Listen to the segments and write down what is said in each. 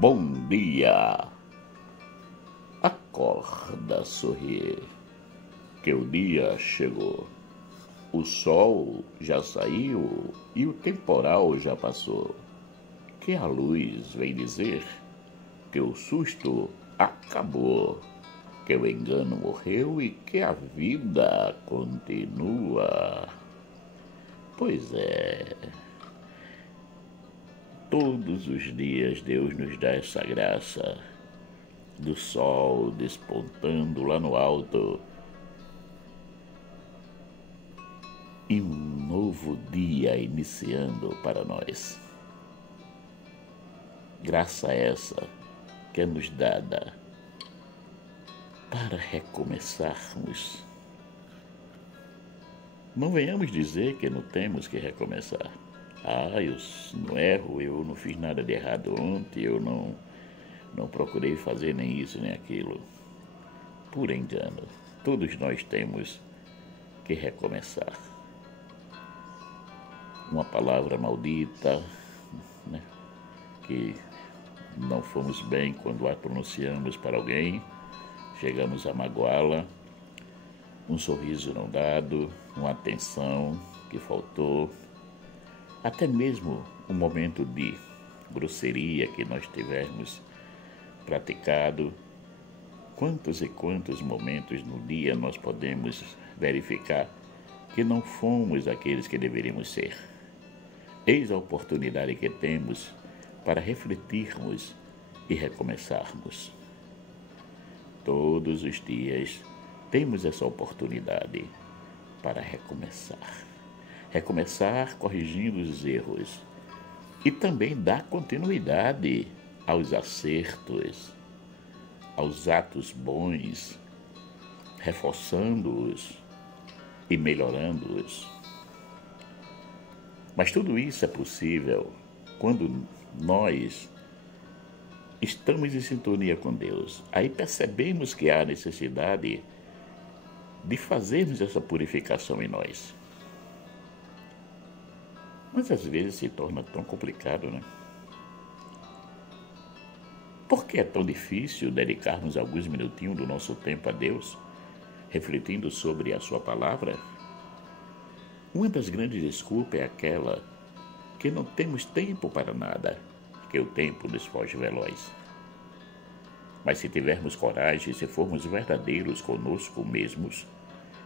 Bom dia! Acorda, sorri, que o dia chegou. O sol já saiu e o temporal já passou. Que a luz vem dizer que o susto acabou, que o engano morreu e que a vida continua. Pois é, todos os dias Deus nos dá essa graça do sol despontando lá no alto e um novo dia iniciando para nós. Graça essa que é nos dada para recomeçarmos. Não venhamos dizer que não temos que recomeçar. Eu não erro, eu não fiz nada de errado ontem, eu não procurei fazer nem isso nem aquilo. Por engano, todos nós temos que recomeçar. Uma palavra maldita, né, que não fomos bem quando a pronunciamos para alguém, chegamos a magoá-la, um sorriso não dado, uma atenção que faltou, até mesmo um momento de grosseria que nós tivermos praticado. Quantos e quantos momentos no dia nós podemos verificar que não fomos aqueles que deveríamos ser? Eis a oportunidade que temos para refletirmos e recomeçarmos. Todos os dias temos essa oportunidade para recomeçar. Recomeçar corrigindo os erros e também dar continuidade aos acertos, aos atos bons, reforçando-os e melhorando-os. Mas tudo isso é possível quando nós estamos em sintonia com Deus. Aí percebemos que há necessidade de fazermos essa purificação em nós. Mas às vezes se torna tão complicado, né? Por que é tão difícil dedicarmos alguns minutinhos do nosso tempo a Deus, refletindo sobre a sua palavra? Uma das grandes desculpas é aquela que não temos tempo para nada, que o tempo nos foge veloz. Mas se tivermos coragem, se formos verdadeiros conosco mesmos,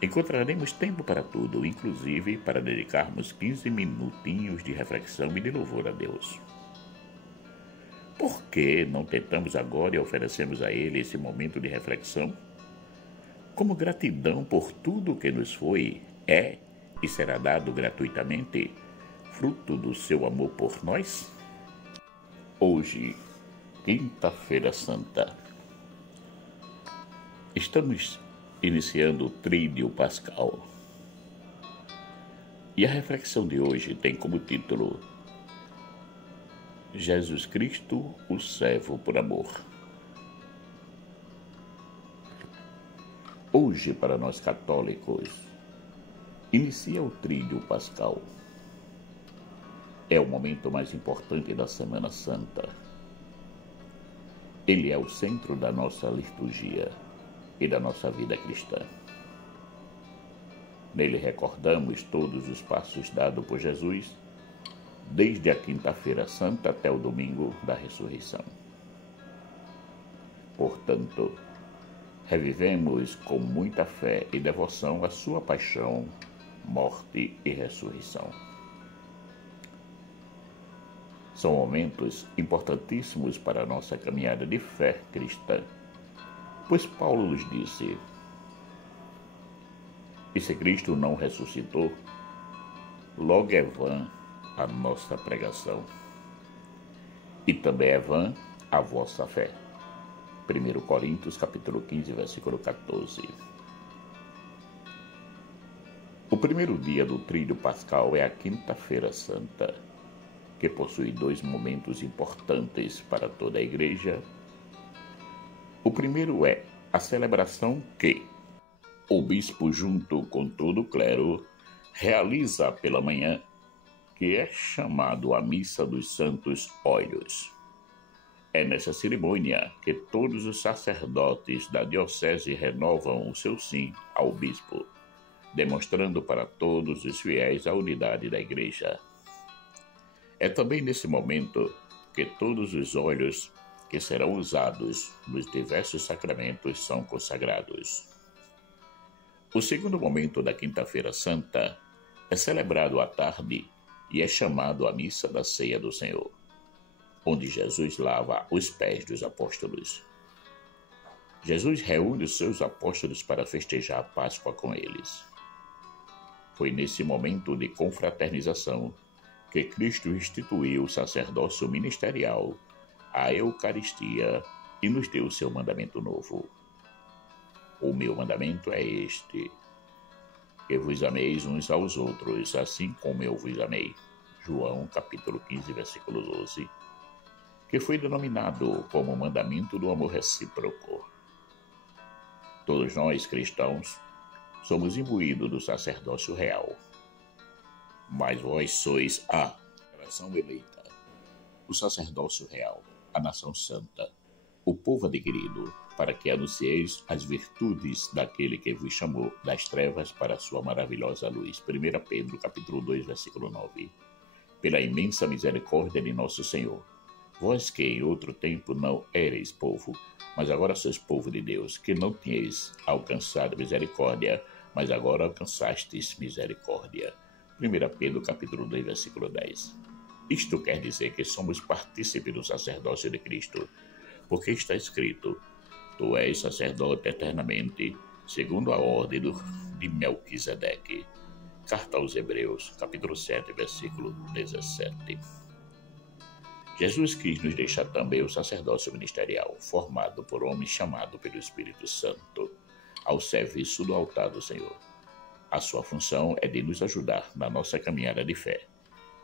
encontraremos tempo para tudo, inclusive para dedicarmos 15 minutinhos de reflexão e de louvor a Deus. Por que não tentamos agora e oferecemos a Ele esse momento de reflexão? Como gratidão por tudo que nos foi, é e será dado gratuitamente, fruto do seu amor por nós? Hoje, quinta-feira santa, estamos iniciando o Tríduo Pascal. E a reflexão de hoje tem como título Jesus Cristo, o servo por amor. Hoje, para nós católicos, inicia o Tríduo Pascal. É o momento mais importante da Semana Santa. Ele é o centro da nossa liturgia e da nossa vida cristã. Nele recordamos todos os passos dados por Jesus, desde a quinta-feira santa até o domingo da ressurreição. Portanto, revivemos com muita fé e devoção a sua paixão, morte e ressurreição. São momentos importantíssimos para a nossa caminhada de fé cristã, pois Paulo nos disse: e se Cristo não ressuscitou, logo é vã a nossa pregação, e também é vã a vossa fé. 1 Coríntios capítulo 15, versículo 14. O primeiro dia do Tríduo Pascal é a Quinta-feira Santa, que possui dois momentos importantes para toda a Igreja. O primeiro é a celebração que o bispo, junto com todo o clero, realiza pela manhã, que é chamado a Missa dos Santos Óleos. É nessa cerimônia que todos os sacerdotes da diocese renovam o seu sim ao bispo, demonstrando para todos os fiéis a unidade da Igreja. É também nesse momento que todos os olhos que serão usados nos diversos sacramentos são consagrados. O segundo momento da Quinta-feira Santa é celebrado à tarde e é chamado a Missa da Ceia do Senhor, onde Jesus lava os pés dos apóstolos. Jesus reúne os seus apóstolos para festejar a Páscoa com eles. Foi nesse momento de confraternização que Cristo instituiu o sacerdócio ministerial, a Eucaristia, e nos deu o seu mandamento novo. O meu mandamento é este: que vos ameis uns aos outros, assim como eu vos amei. João, capítulo 15, versículo 12, que foi denominado como mandamento do amor recíproco. Todos nós, cristãos, somos imbuídos do sacerdócio real. Mas vós sois a geração eleita, o sacerdócio real, a nação santa, o povo adquirido, para que anuncieis as virtudes daquele que vos chamou das trevas para a sua maravilhosa luz. 1 Pedro, capítulo 2, versículo 9. Pela imensa misericórdia de nosso Senhor, vós que em outro tempo não éreis povo, mas agora sois povo de Deus, que não tinhais alcançado misericórdia, mas agora alcançastes misericórdia. 1 Pedro, capítulo 2, versículo 10. Isto quer dizer que somos partícipes do sacerdócio de Cristo, porque está escrito: Tu és sacerdote eternamente, segundo a ordem de Melquisedeque. Carta aos Hebreus, capítulo 7, versículo 17. Jesus quis nos deixar também o sacerdócio ministerial, formado por homens chamados pelo Espírito Santo, ao serviço do altar do Senhor. A sua função é de nos ajudar na nossa caminhada de fé.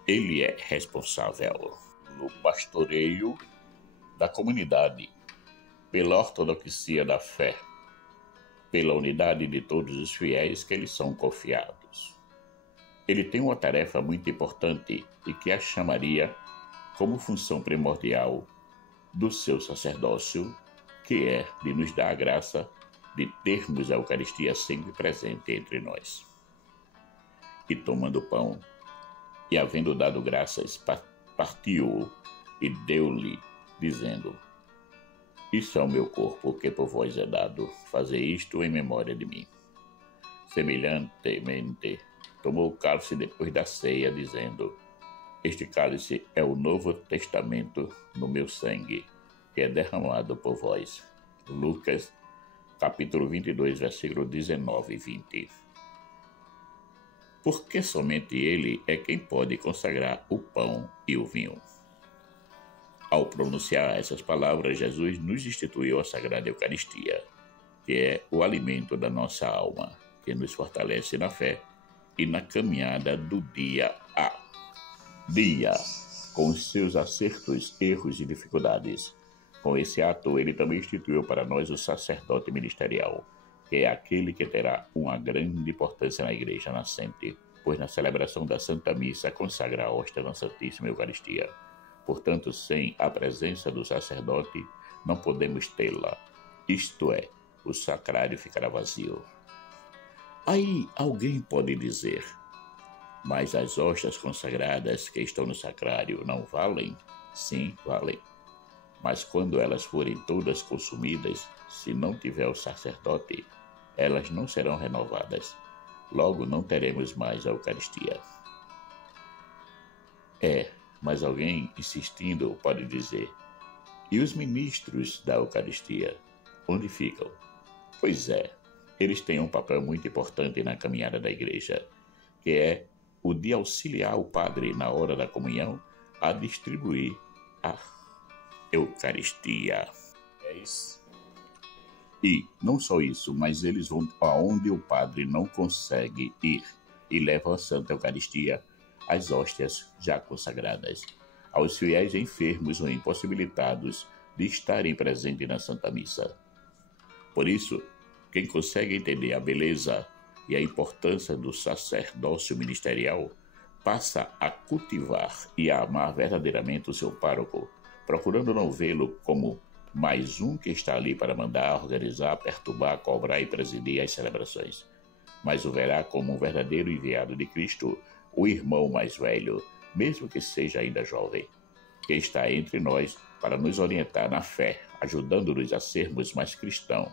Ele é responsável no pastoreio da comunidade, pela ortodoxia da fé, pela unidade de todos os fiéis que lhes são confiados. Ele tem uma tarefa muito importante e que a chamaria como função primordial do seu sacerdócio, que é de nos dar a graça de termos a Eucaristia sempre presente entre nós. E tomando o pão, e havendo dado graças, partiu-o e deu-lhe, dizendo: Isso é o meu corpo, que por vós é dado, fazei isto em memória de mim. Semelhantemente, tomou o cálice depois da ceia, dizendo: Este cálice é o novo testamento no meu sangue, que é derramado por vós. Lucas, capítulo 22, versículo 19 e 20. Porque somente ele é quem pode consagrar o pão e o vinho. Ao pronunciar essas palavras, Jesus nos instituiu a Sagrada Eucaristia, que é o alimento da nossa alma, que nos fortalece na fé e na caminhada do dia a dia, com os seus acertos, erros e dificuldades. Com esse ato, ele também instituiu para nós o sacerdote ministerial, que é aquele que terá uma grande importância na Igreja nascente, pois na celebração da Santa Missa consagra a hóstia da Santíssima Eucaristia. Portanto, sem a presença do sacerdote, não podemos tê-la, isto é, o sacrário ficará vazio. Aí alguém pode dizer: mas as hóstias consagradas que estão no sacrário não valem? Sim, valem. Mas quando elas forem todas consumidas, se não tiver o sacerdote, elas não serão renovadas. Logo não teremos mais a Eucaristia. Mas alguém insistindo pode dizer: e os ministros da Eucaristia, onde ficam? Pois é, eles têm um papel muito importante na caminhada da Igreja, que é o de auxiliar o padre na hora da comunhão a distribuir a Eucaristia. E não só isso, mas eles vão aonde o padre não consegue ir e levam a Santa Eucaristia, as hóstias já consagradas, aos fiéis enfermos ou impossibilitados de estarem presentes na Santa Missa. Por isso, quem consegue entender a beleza e a importância do sacerdócio ministerial passa a cultivar e a amar verdadeiramente o seu pároco, procurando não vê-lo como mais um que está ali para mandar, organizar, perturbar, cobrar e presidir as celebrações, mas o verá como um verdadeiro enviado de Cristo, o irmão mais velho, mesmo que seja ainda jovem, que está entre nós para nos orientar na fé, ajudando-nos a sermos mais cristãos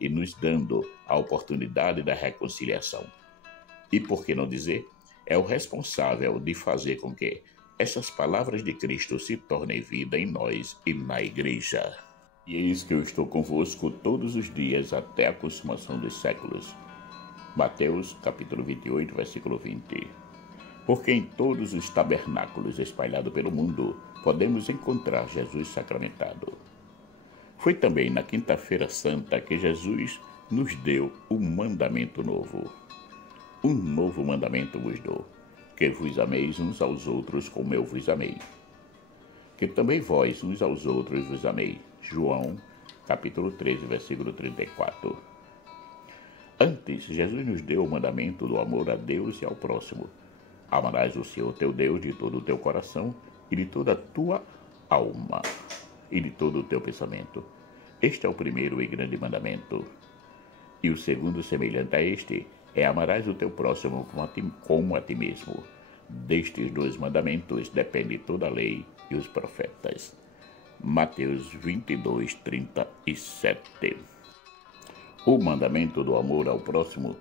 e nos dando a oportunidade da reconciliação. E por que não dizer, é o responsável de fazer com que essas palavras de Cristo se tornem vida em nós e na igreja. E eis que eu estou convosco todos os dias até a consumação dos séculos. Mateus, capítulo 28, versículo 20. Porque em todos os tabernáculos espalhados pelo mundo podemos encontrar Jesus sacramentado. Foi também na Quinta-feira Santa que Jesus nos deu um mandamento novo. Um novo mandamento vos dou, que vos ameis uns aos outros como eu vos amei. Que também vós uns aos outros vos amei. João, capítulo 13, versículo 34. Antes, Jesus nos deu o mandamento do amor a Deus e ao próximo. Amarás o Senhor teu Deus de todo o teu coração e de toda a tua alma e de todo o teu pensamento. Este é o primeiro e grande mandamento. E o segundo, semelhante a este, é amarás o teu próximo como a ti mesmo. Destes dois mandamentos depende toda a lei e os profetas. Mateus 22, 37. O mandamento do amor ao próximo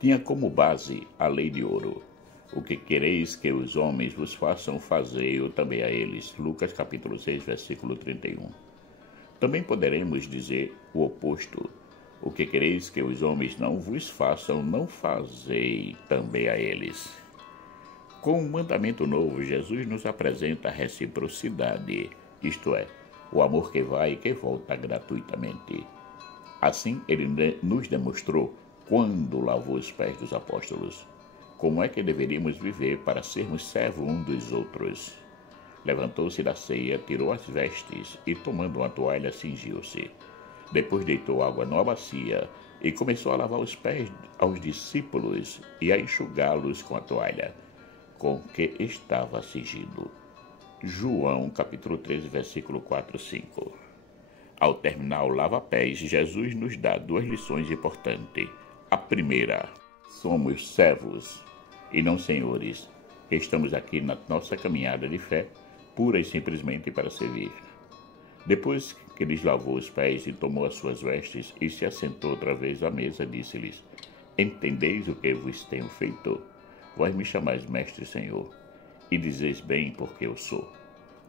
tinha como base a lei de ouro. O que quereis que os homens vos façam, fazei-o também a eles. Lucas capítulo 6, versículo 31. Também poderemos dizer o oposto. O que quereis que os homens não vos façam, não fazei também a eles. Com o mandamento novo, Jesus nos apresenta a reciprocidade, isto é, o amor que vai e que volta gratuitamente. Assim, ele nos demonstrou quando lavou os pés dos apóstolos. Como é que deveríamos viver para sermos servos uns dos outros? Levantou-se da ceia, tirou as vestes e, tomando uma toalha, cingiu-se. Depois deitou água numa bacia e começou a lavar os pés aos discípulos e a enxugá-los com a toalha com que estava cingido. João, capítulo 13, versículo 4 e 5. Ao terminar o lava-pés, Jesus nos dá duas lições importantes. A primeira, somos servos e não senhores. Estamos aqui na nossa caminhada de fé, pura e simplesmente para servir. Depois que lhes lavou os pés e tomou as suas vestes e se assentou outra vez à mesa, disse-lhes: Entendeis o que vos tenho feito? Vós me chamais mestre e senhor, e dizeis bem porque eu sou.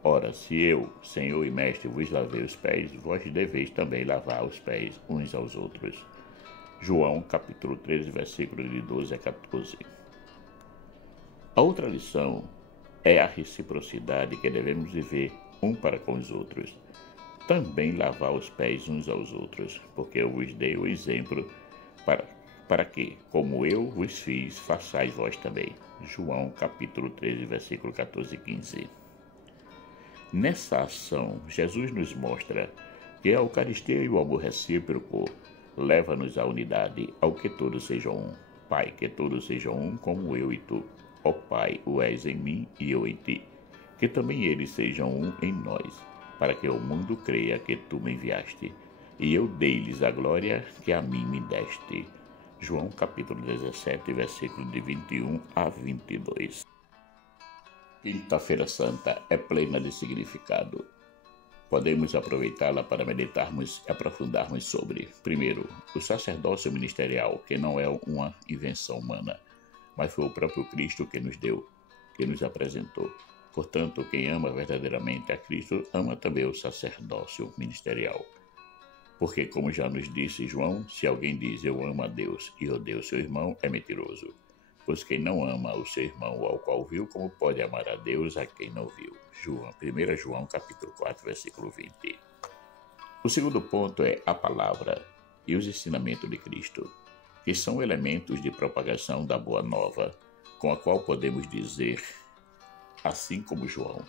Ora, se eu, senhor e mestre, vos lavei os pés, vós deveis também lavar os pés uns aos outros. João, capítulo 13, versículos de 12 a 14. A outra lição é a reciprocidade que devemos viver um para com os outros. Também lavar os pés uns aos outros, porque eu vos dei o exemplo para que, como eu vos fiz, façais vós também. João, capítulo 13, versículo 14 e 15. Nessa ação, Jesus nos mostra que a Eucaristia e o amor recíproco leva-nos à unidade, ao que todos sejam um. Pai, que todos sejam um como eu e tu. Ó Pai, o és em mim e eu em ti. Que também eles sejam um em nós, para que o mundo creia que tu me enviaste, e eu dei-lhes a glória que a mim me deste. João capítulo 17, versículo de 21 a 22. Quinta-feira Santa é plena de significado. Podemos aproveitá-la para meditarmos e aprofundarmos sobre, primeiro, o sacerdócio ministerial, que não é uma invenção humana, mas foi o próprio Cristo que nos deu, que nos apresentou. Portanto, quem ama verdadeiramente a Cristo, ama também o sacerdócio ministerial. Porque, como já nos disse João, se alguém diz eu amo a Deus e odeio seu irmão, é mentiroso. Pois quem não ama o seu irmão ao qual viu, como pode amar a Deus a quem não viu? 1 João capítulo 4, versículo 20. O segundo ponto é a palavra e os ensinamentos de Cristo, que são elementos de propagação da Boa Nova, com a qual podemos dizer, assim como João,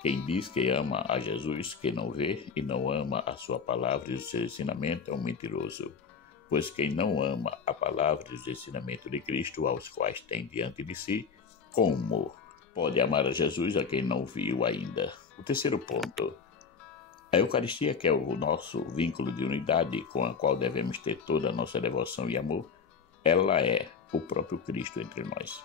quem diz que ama a Jesus, que não vê e não ama a sua palavra e o seu ensinamento é um mentiroso. Pois quem não ama a palavra e os ensinamentos de Cristo, aos quais tem diante de si, como pode amar a Jesus a quem não viu ainda? O terceiro ponto, A Eucaristia, que é o nosso vínculo de unidade com a qual devemos ter toda a nossa devoção e amor, ela é o próprio Cristo entre nós.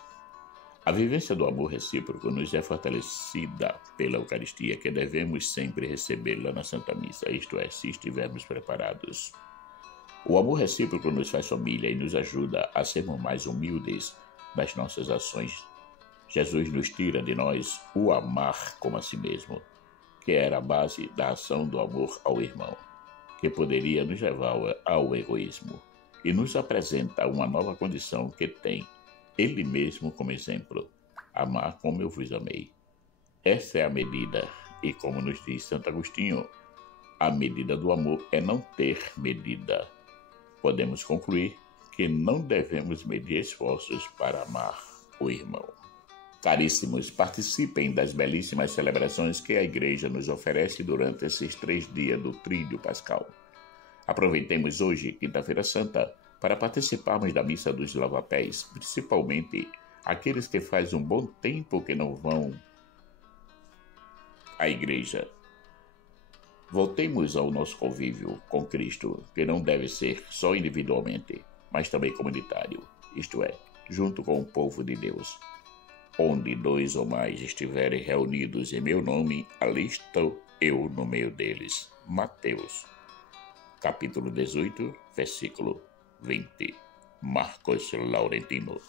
A vivência do amor recíproco nos é fortalecida pela Eucaristia, que devemos sempre recebê-la na Santa Missa, isto é, se estivermos preparados. O amor recíproco nos faz família e nos ajuda a sermos mais humildes nas nossas ações. Jesus nos tira de nós o amar como a si mesmo, que era a base da ação do amor ao irmão, que poderia nos levar ao egoísmo, e nos apresenta uma nova condição que tem Ele mesmo como exemplo: amar como eu vos amei. Essa é a medida, e como nos diz Santo Agostinho, a medida do amor é não ter medida. Podemos concluir que não devemos medir esforços para amar o irmão. Caríssimos, participem das belíssimas celebrações que a Igreja nos oferece durante esses 3 dias do Tríduo Pascal. Aproveitemos hoje, Quinta-feira Santa, para participarmos da Missa dos Lavapés, principalmente aqueles que faz um bom tempo que não vão à igreja. Voltemos ao nosso convívio com Cristo, que não deve ser só individualmente, mas também comunitário, isto é, junto com o povo de Deus. Onde 2 ou mais estiverem reunidos em meu nome, ali estou eu no meio deles. Mateus, capítulo 18, versículo 20. Marcos Laurentino.